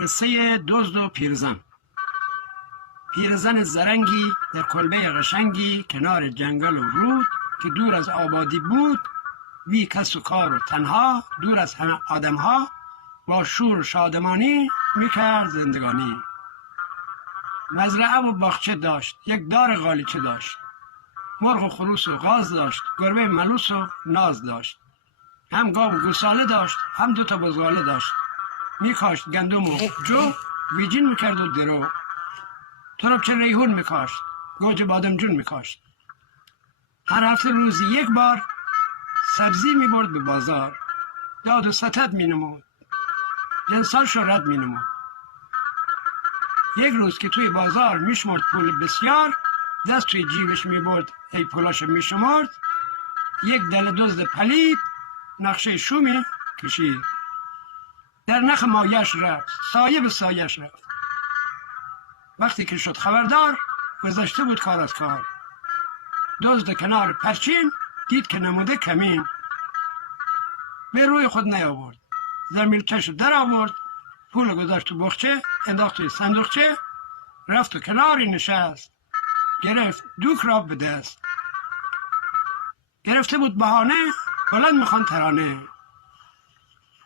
قصه دزد و پیرزن. پیرزن زرنگی در کلبه قشنگی کنار جنگل و رود که دور از آبادی بود، بی کس و کار و تنها، دور از همه آدمها، با شور و شادمانی میکرد زندگانی. مزرعه و باغچه داشت، یک دار غالیچه داشت، مرغ و خروس و غاز داشت، گربه ملوس و ناز داشت، هم گاو و گوساله داشت، هم 2 تا بزغاله داشت. میکاشت گندم و جو، ویجین میکرد و درو، تربچه ریحون میکاشت، گوجه بادمجون میکاشت. هر هفته روزی 1 بار سبزی میبرد به بازار، داد و ستد مینمود، انسان رد مینمود. یک روز که توی بازار میشمرد پول بسیار، دست توی جیبش میبرد ای پولاشو میشمرد، یک دل دزد پلید نقشه شومی کشید. در نخ مایش رفت، سایه به سایش رفت. وقتی که شد خبردار، گذشته بود کار از کار. دزد کنار پرچین دید که نموده کمین، به روی خود نیاورد، زمیرچش در آورد، پول گذاشت تو بخچه، انداخت توی صندوقچه، رفت و کناری نشست، گرفت دوک را به دست. گرفته بود بهانه، بلند میخوان ترانه.